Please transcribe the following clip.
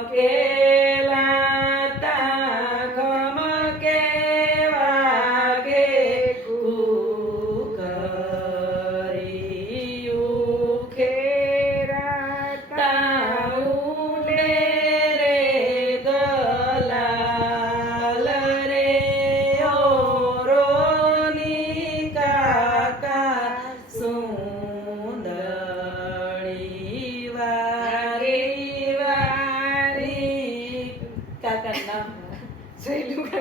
okay. करना सहेलियों का